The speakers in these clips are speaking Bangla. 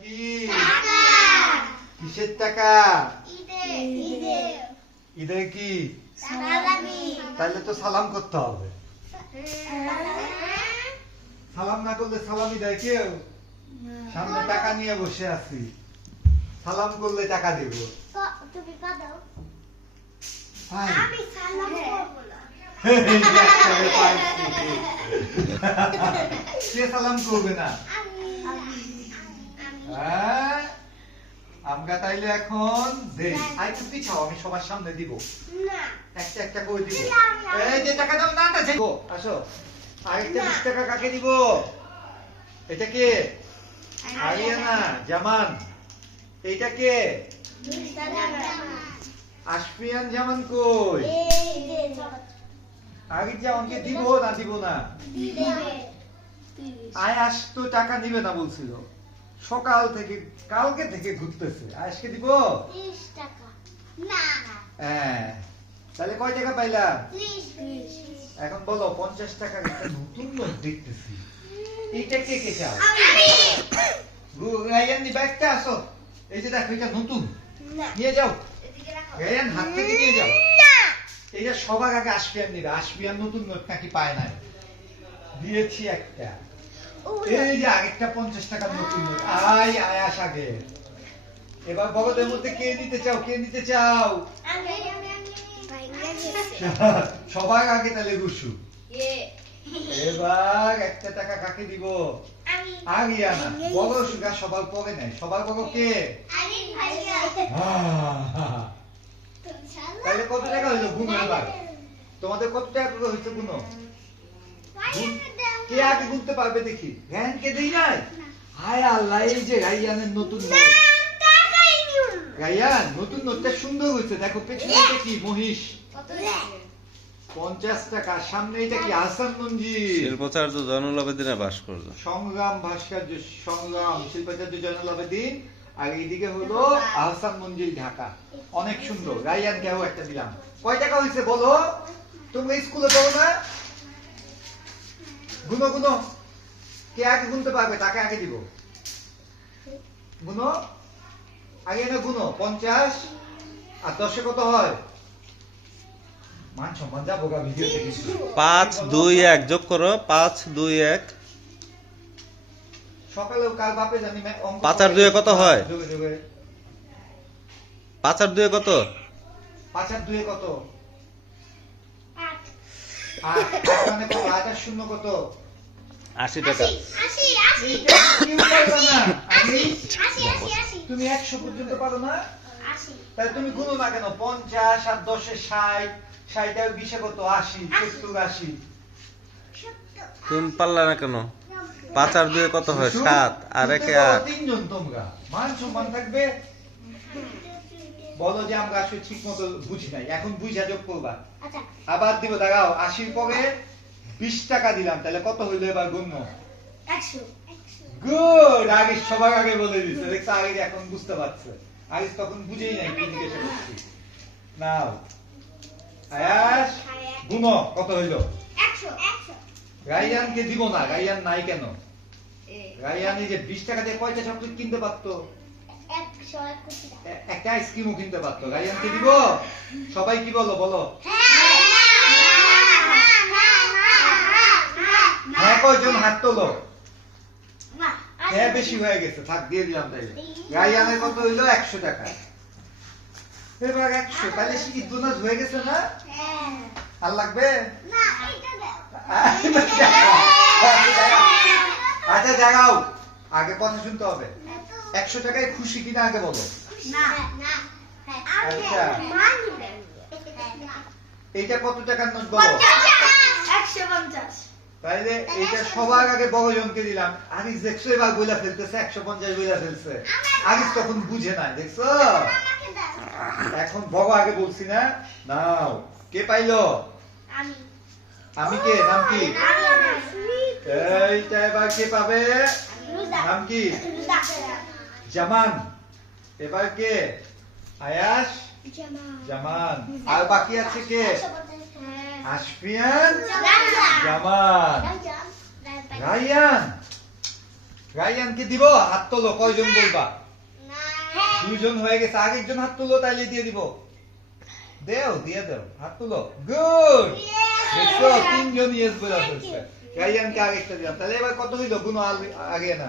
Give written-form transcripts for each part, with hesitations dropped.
কি? কিসের টাকা? ঈদের কি? তাহলে তো সালাম করতে হবে। সালাম না করলে সালামি দেয় কেউ? সামনে টাকা নিয়ে বসে আছি, সালাম করলে টাকা দেব। কে সালাম করবে না? আমরা তাইলে এখন দেই। আরেকটু পিছাও, আমি সবার সামনে দিব, একটা একটা করে দিব। এই যে টাকা দাও না, আসো। আরেকটা 20 টাকা কাকে দিব? এটা কে? আরিয়ানা জামান। এইটা কে? আশফিয়ান জামান কই? আগে জামানকে দিব না দিব না? আয়াস তো টাকা নিবে না বলছিল, সকাল থেকে কালকে থেকে ঘুরতেছে। আয়াসকে দিব? 30 টাকা। না না। হ্যাঁ, তাহলে কয় টাকা পাইলাম? 30। এখন বলো 50 টাকা একটা নতুন নোট দেখতেছি। এইটা কে কে চাও? আমি। রায়ান দি ব্যাগটা আসো। এই যে দেখো, এটা নতুন, না। নিয়ে যাও। এদিকে রাখো। রায়ান হাত থেকে নিয়ে যাও। না। এইটা সবার আগে আশফিয়ান নিবে। আশফিয়ান নতুন নোট নাকি পায় নাই, দিয়েছি একটা। এই যে আরেকটা 50 টাকার নতুন নোট। আয়াস আগে। এবার বড়দের মধ্যে কে নিতে চাও? কে নিতে চাও? আমি। সবার আগে তাহলে গুসু। এবার একটা টাকা কাকে দিব? আমি। আরিয়ানা। বড় সুগা সবার পরে নাই, সবার বড় কে? আরিন ভাইয়া। তাহলে কত টাকা হইলো গুনো? এবার তোমাদের কত টাকা করে হইছে গুনো? কে আগে গুনতে পারবে দেখি? জ্ঞান কে দেই নাই? হায় আল্লাহ, এই যে রাইয়ানের নতুন নোট। রাইয়ান নতুন নোটটা সুন্দর হয়েছে, দেখো পেছনে এটা কি? মহিষ। 50 টাকা। সামনে এটা কি? আহসান মঞ্জিল। শিল্পাচার্য জয়নুল আবেদিনের ভাস্কর্য। সংগ্রাম ভাস্কর্য, সংগ্রাম শিল্পাচার্য জয়নুল আবেদিন। আর এইদিকে হলো আহসান মঞ্জিল, ঢাকা। অনেক সুন্দর। রাইয়ান কেউ একটা দিলাম। কয় টাকা হয়েছে বলো? তুমি স্কুলে পড়ো না? গুনো গুনো, কে আগে গুনতে পারবে তাকে আগে দিব। গুনো আগে না, গুনো। 50 আর 10 কত হয়? মান সম্মান যাবো গা ভিডিও থেকে। 5 2 1 যোগ করো। 5 2 1। সকালে কাল বাপে জানি 5 আর 2 কত হয়? 5 আর 2 কত? 5 আর 2 কত? 8। 8 মানে কত? 8 আর 0 কত? 80 টাকা। 80। এইটা কেউ পারবে না। 80। তুমি 100 পর্যন্ত পারো না? 80। তাহলে তুমি গুনো না কেন? 50 আর 10 এ 60, 60 আর 20 এ কত? 80, 70, 80। তুমি পারলা না কেন? 5 আর 2 কত হয়? 7 আর 1 এ 8। তিনজন তোমরা মান সম্মান থাকবে। বলো যে আমরা আসলে ঠিক মতো বুঝি নাই, এখন বুঝা যোগ করবা। আচ্ছা। আবার দিব, দাঁড়াও। 80 এর পরে 20 টাকা দিলাম, তাহলে কত হইলো এবার গুনো? 100। গুড। আগে সবার আগে বলে দিচ্ছে, দেখছো? আগে এখন বুঝতে পারছে, আগে তখন বুঝেই নাই কি জিজ্ঞাসা করছি। নাও আয়াস, গুনো কত হইলো? 100। রাইয়ানকে দিব না, রাইয়ান নাই কেন? রাইয়ান এই যে 20 টাকা দিয়ে কয়টা চকলেট কিনতে পারতো? 100। একটা আইসক্রিমও কিনতে পারতো। রাইয়ানকে দিব? সবাই কি বলো? বলো হ্যাঁ। কয়জন হাত তোলো? হ্যাঁ, বেশি হয়ে গেছে, থাক দিয়ে দিলাম। তাইলে রাইয়ানের কত হইলো? 100 টাকা। এবার 100, তাহলে ঈদ বোনাস হয়ে গেছে না? আর লাগবে? আচ্ছা জাগাও, আগে কথা শুনতে হবে। 100 টাকায় খুশি কিনা আগে বলো। আচ্ছা, এইটা কত টাকার নোট বলো? 150। তাইলে এইটা সবার আগে বড়জনকে দিলাম। আনিস দেখছো এবার বইলা ফেলতেছে, 150 বইলা ফেলছে। আনিস তখন বুঝে নাই, দেখছো? এখন বড় আগে বলছি না? নাও, কে পাইলো? আমি কে? নাম কি? এইটা এবার কে পাবে? নাম কি? জামান। এবার কে? আয়াস, জামান। আর বাকি আছে কে? আশফিয়ান, জামান, রাইয়ান। রায়ানকে দিব, হাত তোলো, কয়জন বলবা? দুইজন হয়ে গেছে, আরেকজন হাত তুলো, তাইলে দিয়ে দিব। দেও, দিয়ে দাও, হাত তুলো। গুড, দেখছো তিনজন ইয়েস বলে ফেলছে। রায়ানকে আরেকটা দিলাম। তাহলে এবার কত হইলো? গুনো আগে না,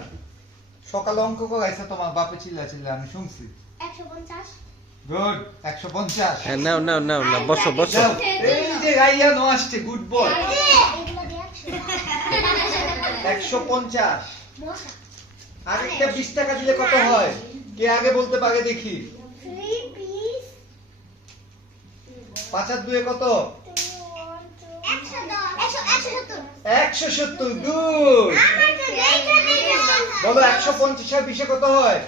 সকালে অঙ্ক করাইছে তোমার বাপে, চিল্লা চিল্লা আমি শুনছি। 150 গুড, 150। হ্যাঁ, নাও নাও নাও নাও, বসো বসো। যাও, এই যে রায়ানও আসছে, গুড বয়। এগুলো দিয়ে 150। মশা আরেকটা 20 টাকা দিলে কত হয়? কে আগে বলতে পারে দেখি? 3 পিস 5 আর 2 কত? 170 170। গুড, বলো 150 আর 20 কত হয়?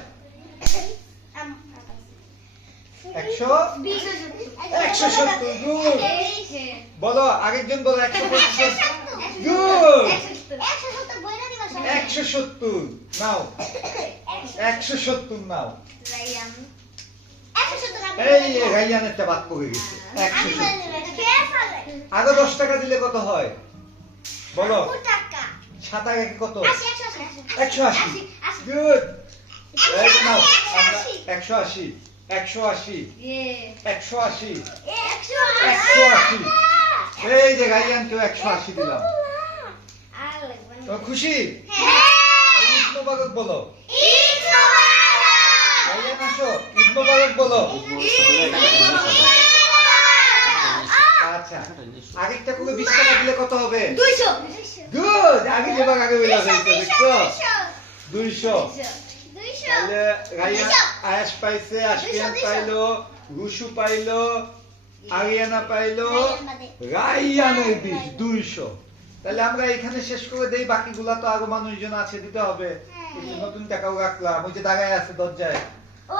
170। গুড, বলো আরেকজন বলো 150। গুড, 170 নাও, 170 নাও। এই রাইয়ানেরটা বাদ করে গেছে। 170 আরো 10 টাকা দিলে কত হয়? বলো 7 আর 1 কত? 180। গুড, এই যে নাও, আমরা 180 180 180 180। এই যে রাইয়ানকেও 180 দিলাম। তো খুশি? ঈদ মোবারক বলো। রাইয়ান আসো, ঈদ মোবারক বলো। আচ্ছা, আরেকটা করে 20 টাকা দিলে কত হবে? 200 গুড, আগে যেবার আগে বলে ফেলছো, দেখছো? 200। তাহলে রাইয়ান আয়াস পাইছে, আশফিয়ান পাইলো, রুশু পাইলো, আরিয়ানা পাইলো, রাইয়ানের 20, 200। তাহলে আমরা এখানে শেষ করে দেই, বাকিগুলা তো আরো মানুষজন আছে, দিতে হবে। এই যে নতুন টাকাও রাখলাম, ওই যে দাঁড়ায় আছে দরজায়। ও